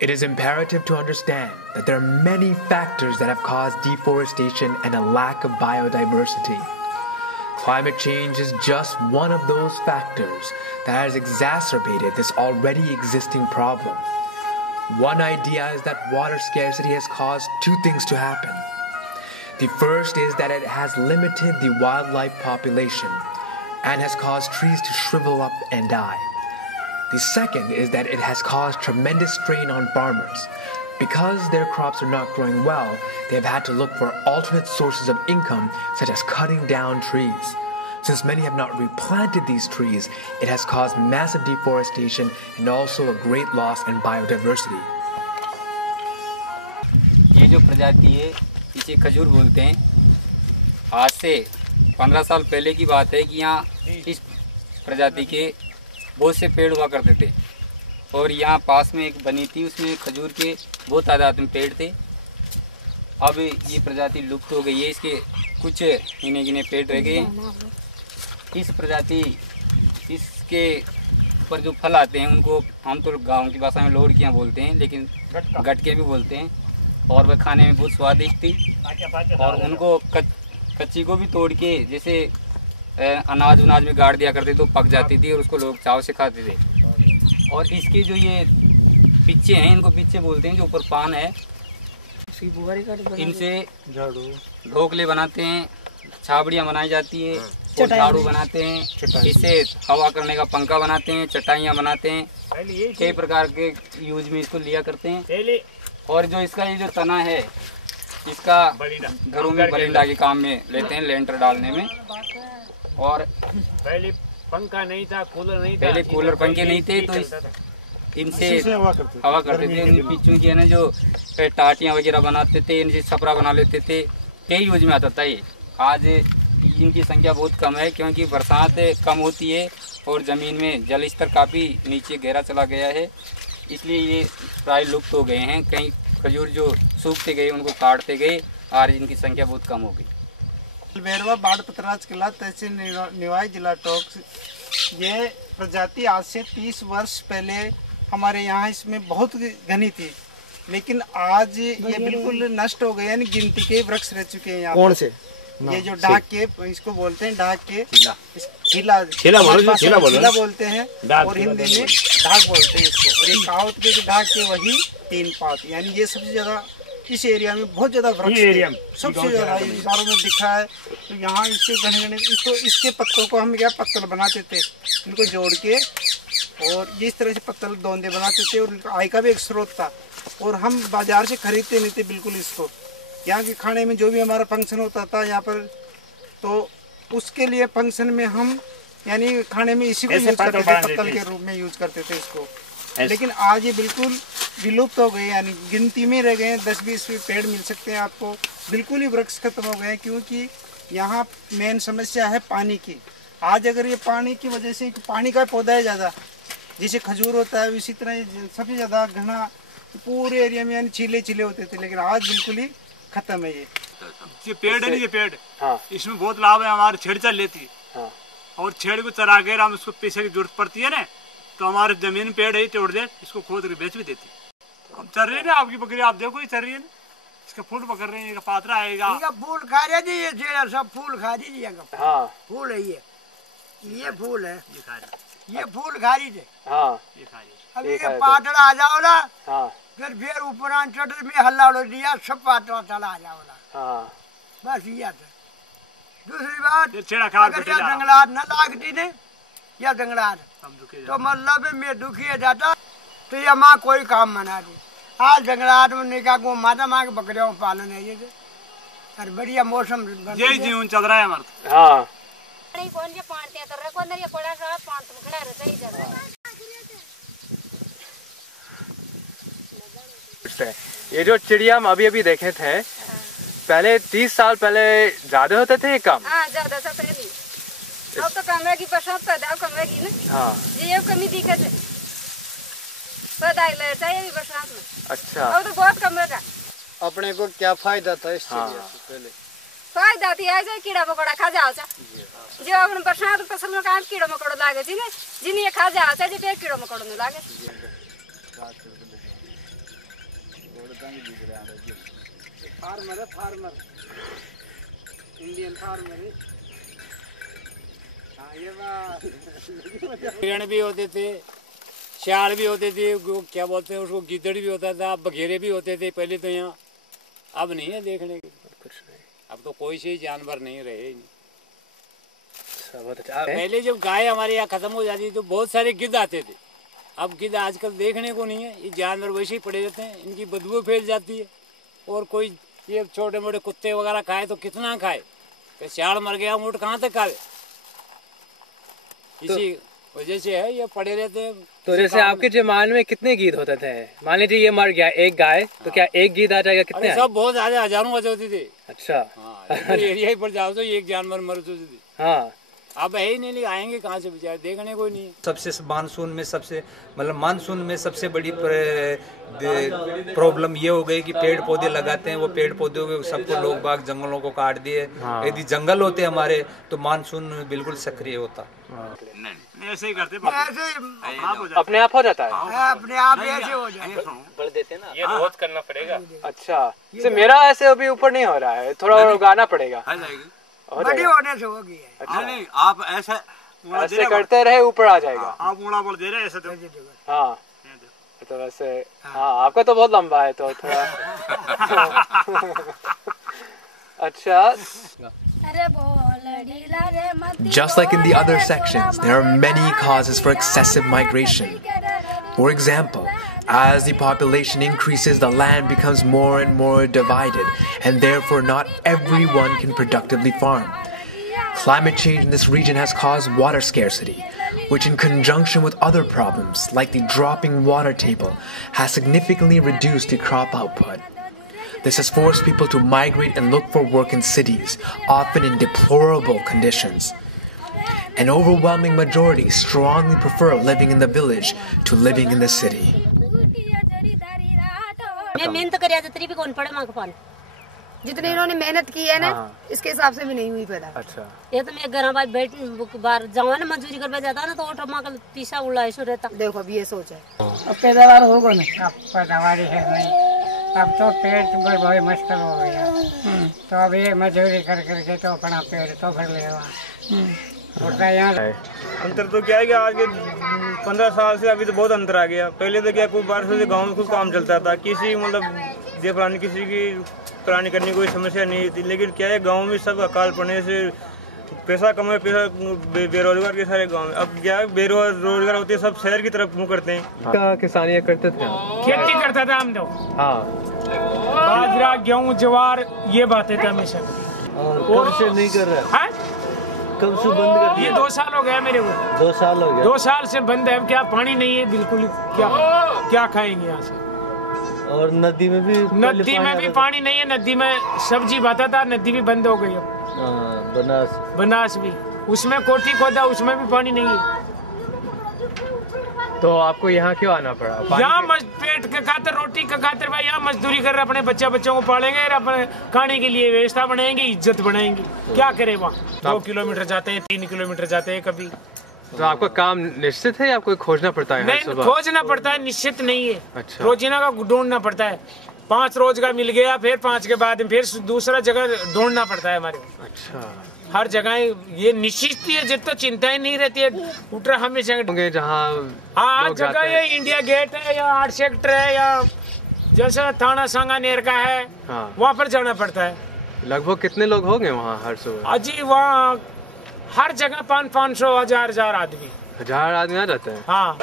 It is imperative to understand that there are many factors that have caused deforestation and a lack of biodiversity. Climate change is just one of those factors that has exacerbated this already existing problem. One idea is that water scarcity has caused two things to happen. The first is that it has limited the wildlife population and has caused trees to shrivel up and die. The second is that it has caused tremendous strain on farmers. Because their crops are not growing well, they have had to look for alternate sources of income, such as cutting down trees. Since many have not replanted these trees, it has caused massive deforestation and also a great loss in biodiversity. ये जो प्रजाति है इसे खजूर बोलते हैं। आज से 15 साल पहले की बात है कि यहाँ इस प्रजाति के बहुत से पेड़ हुआ करते थे और यहाँ पास में एक बनी थी, उसमें खजूर के बहुत तादाद में पेड़ थे। अब ये प्रजाति लुप्त हो गई है, इसके कुछ गिने गिने पेड़ रह गए हैं। इस प्रजाति इसके ऊपर जो फल आते हैं उनको हम तो गाँव की भाषा में लोड़कियाँ बोलते हैं, लेकिन गटके भी बोलते हैं और वह खाने में बहुत स्वादिष्ट थी। और उनको कच्ची को भी तोड़ के जैसे अनाज उनाज में गाड़ दिया करते तो पक जाती थी और उसको लोग चाव से खाते थे। और इसके जो ये पिच्चे हैं, इनको पिच्चे बोलते हैं, जो ऊपर पान है, इनसे ढोकले बनाते हैं, छाबड़ियाँ बनाई जाती है और झाड़ू बनाते हैं, इससे हवा करने का पंखा बनाते हैं, चटाइयाँ बनाते हैं, कई प्रकार के यूज में इसको लिया करते हैं। और जो इसका ये जो तना है, इसका घरों में बरिंदा के काम में लेते हैं, लेंटर डालने में। और पहले पंखा नहीं था, कूलर नहीं था, पहले कूलर पंखे नहीं थे, तो इनसे हवा करते थे। इन पिच्चों की है ना जो टाटियाँ वगैरह बनाते थे, इनसे छपरा बना लेते थे, कई यूज में आता था ये। आज इनकी संख्या बहुत कम है क्योंकि बरसात कम होती है और ज़मीन में जल स्तर काफ़ी नीचे गहरा चला गया है, इसलिए ये प्राय लुप्त हो गए हैं। कई खजूर जो सूखते गए उनको काटते गए, आज इनकी संख्या बहुत कम हो गई। बेरवा बाढ़ पतराज किला तहसील निवाई जिला टोंक। ये प्रजाति आज से 30 वर्ष पहले हमारे यहाँ इसमें बहुत घनी थी, लेकिन आज ये बिल्कुल नष्ट हो गए, यानी गिनती के वृक्ष रह चुके हैं यहाँ। कौन से? ये जो ढाक के इसको बोलते हैं, ढाक के खीला बोलते हैं और हिंदी में ढाक बोलते हैं इसको। और ये कहावत के ढाक के वही 3 पात, यानी ये सबसे ज्यादा इस एरिया में बहुत ज्यादा वृक्ष सबसे ज्यादा इस बारों में दिखा है। तो यहाँ इसके घने घने इसको इसके पत्तों को हम क्या पत्तल बनाते थे, इनको जोड़ के और इस तरह से पत्तल दोंदे बनाते थे और आय का भी एक स्रोत था। और हम बाजार से खरीदते नहीं थे बिल्कुल इसको। यहाँ के खाने में जो भी हमारा फंक्शन होता था यहाँ पर, तो उसके लिए फंक्शन में हम यानी खाने में इसी को यूज करते थे, पत्तल के रूप में यूज करते थे इसको। लेकिन आज ये बिल्कुल विलुप्त हो गए, यानी गिनती में रह गए। 10-20 पेड़ मिल सकते हैं आपको, बिल्कुल ही वृक्ष खत्म हो गए क्योंकि यहाँ मेन समस्या है पानी की। आज अगर ये पानी की वजह से, पानी का पौधा है ज़्यादा, जैसे खजूर होता है इसी तरह सबसे ज़्यादा घना पूरे एरिया में यानी छीले होते थे, लेकिन आज बिल्कुल ही खत्म है ये पेड़ है। ये पेड़ इसमें बहुत लाभ है, हमारे छेड़ चल लेती है और छेड़ को चरा के हम इसको पैसे की जरूरत पड़ती है ना, तो हमारे जमीन पेड़ है तोड़ दे, इसको खोद के बेच भी देती। हम चल रही है ना आपकी बकरी, आप देखो ये चल रही है ना, इसका फूल पकड़ रहे हैं, पात्रा आएगा, फूल खा रहे जी, ये सब फूल खा दीजिए। फूल है ये फूल है, ये फूल खा रही थे। ये खा रही है। अभी ये पातड़ा आ जाओ ना, फिर ऊपर चट में हल्ला उड़ दिया, सब पातड़ा चला आ जाओ ना, बस ये था। दूसरी बात, अगर यह जंगलात न लागती ने या जंगलात तो मतलब में दुखी जाता, तो ये माँ कोई काम मना दी। आज जंगलात में निकाह को माता माँ के बकरियों पालन है ये, और बढ़िया मौसम यही जीवन चल रहा है हमारा। ये जो चिड़िया हम अभी अभी देखे थे, पहले 30 साल पहले ज्यादा होते थे ये कम? ज्यादा था पहले, अब तो कमरे की बरसात पैदा कमरे की ना, ये कमी दिक्कत है चाहिए भी बरसात में। अच्छा, अब तो बहुत कमरे का। अपने को क्या फायदा था इस चिड़िया से? पहले फायदा थी ऐसे कीड़ा मकोड़ा खा जाओ जो अपन बरसात फसल में काम कीड़ा मकोड़ा लागे थी ना, जिन्हें खा जाओ जो कीड़ा मकोड़ा में लागे। फार्मर है, फार्मर, इंडियन फार्मर है। हाँ ये बात। हिरण भी होते थे, सियार भी होते थे, क्या बोलते हैं उसको, गिद्दड़ भी होता था, बघेरे भी होते थे पहले तो यहाँ। अब नहीं है देखने के कुछ नहीं। अब तो कोई से जानवर नहीं रहे ही नहीं। पहले जब गाय हमारे यहाँ खत्म हो जाती तो बहुत सारे गिद्ध आते थे। अब गिद्ध आजकल देखने को नहीं है। ये जानवर वैसे ही पड़े रहते हैं, इनकी बदबू फैल जाती है। और कोई ये छोटे मोटे कुत्ते वगैरह खाए तो कितना खाए, सियाड़ मर गया ऊँट कहाँ तक खाए। इसी वजह से है ये पड़े रहते हैं। तो जैसे आपके जमाने में कितने गीत होते थे? मान लीजिए ये मर गया एक गाय, तो क्या एक गीत आ जाएगा? कितने? सब बहुत ज्यादा, हजारों बजे होती थी। अच्छा। हाँ, एरिया ही पर जाओ तो एक जानवर मर जाती थी। हाँ, अब है ही नहीं, आएंगे कहाँ से बेचारे, देखने कोई नहीं। सबसे मानसून में मानसून में सबसे बड़ी प्रॉब्लम ये हो गई कि पेड़ पौधे लगाते हैं, वो पेड़ पौधों के सबको लोग बाग जंगलों को काट दिए। हाँ। यदि जंगल होते हमारे तो मानसून बिल्कुल सक्रिय होता। नहीं ऐसे ही करते, अपने आप हो जाता है, अपने आप ऐसे हो जाए, बढ़ देते ना। ये रोज करना पड़ेगा। अच्छा, जैसे मेरा ऐसे अभी ऊपर नहीं हो रहा है, थोड़ा और उगाना पड़ेगा। बड़ी होने से होगी। अच्छा। नहीं आप ऐसे करते रहे ऊपर आ जाएगा। आप मुड़ा बोल दे रहे ऐसे तो। हाँ तो वैसे हाँ आपका तो बहुत लंबा है तो थोड़ा अच्छा। Just like in the other sections, there are many causes for excessive migration. For example, as the population increases, the land becomes more and more divided, and therefore not everyone can productively farm. Climate change in this region has caused water scarcity, which in conjunction with other problems like the dropping water table has significantly reduced the crop output. This has forced people to migrate and look for work in cities, often in deplorable conditions. An overwhelming majority strongly prefer living in the village to living in the city. जितने इन्होंने मेहनत की है ना, इसके हिसाब से भी नहीं हुई पैदा। अच्छा। ये तो मैं घर में बैठ बार जवान मजदूरी कर जाता ना तो ऑटो में तीसरा उड़ा ऐसा रहता। देखो अब ये सोच है, अब पैदावार होगा ना, अब पैदावार है नहीं, अब तो पेट बहुत मुश्किल हो गया। तो अब ये मजदूरी कर करके तो अपना पेट तो भर लेगा। अंतर तो क्या है कि आज के 15 साल से अभी तो बहुत अंतर आ गया। पहले तो क्या कोई बारिश से गाँव में कुछ काम चलता था, किसी मतलब किसी की पुरानी करने कोई समस्या नहीं थी। लेकिन क्या है गांव में सब अकाल पड़ने से पैसा कमाए, पैसा बेरोजगार के सारे गांव में। अब क्या है बेरोजगार होते हैं, सब शहर की तरफ मुँह करते हैं। किसानियाँ करते थे, खेती करता था हम लोग। हाँ, बाजरा गेहूँ ज्वार ये बातें थे हमेशा। और से नहीं कर रहा है? कब से बंद कर दिया? ये 2 साल हो गया मेरे को। 2 साल हो गया। 2 साल से बंद है। क्या पानी नहीं है बिल्कुल, क्या खाएंगे यहाँ से। और नदी में भी पानी नहीं है। नदी में सब्जी बाता था, नदी भी बंद हो गई अब। बनास भी, उसमें कोठी खोदा, उसमें भी पानी नहीं है। तो आपको यहाँ क्यों आना पड़ा? यहाँ पेट के खातिर, रोटी के खातिर भाई यहाँ मजदूरी कर रहे, अपने बच्चों को पालेंगे, अपने खाने के लिए व्यवस्था बनाएंगे, इज्जत बनाएंगे। क्या करे वहाँ 2 किलोमीटर जाते हैं, 3 किलोमीटर जाते हैं कभी। तो आपका काम निश्चित है या आपको खोजना पड़ता है? नहीं, खोजना पड़ता है, निश्चित नहीं है। अच्छा। रोजीना का ढूंढना पड़ता है। 5 रोज का मिल गया, फिर 5 के बाद फिर दूसरा जगह ढूंढना पड़ता है हमारे। अच्छा। हर जगह ये निश्चित है, जित तो चिंता ही नहीं रहती है। उठा हमेशा जहाँ हाँ जगह ये इंडिया गेट है या 8 सेक्टर है या जैसा थाना सांगानेर का है, वहाँ पर जाना पड़ता है। लगभग कितने लोग होंगे वहाँ हर सुबह? अजी वहाँ हर जगह 500-1000 आदमी। 1000 आदमी आ जाते हैं। हाँ।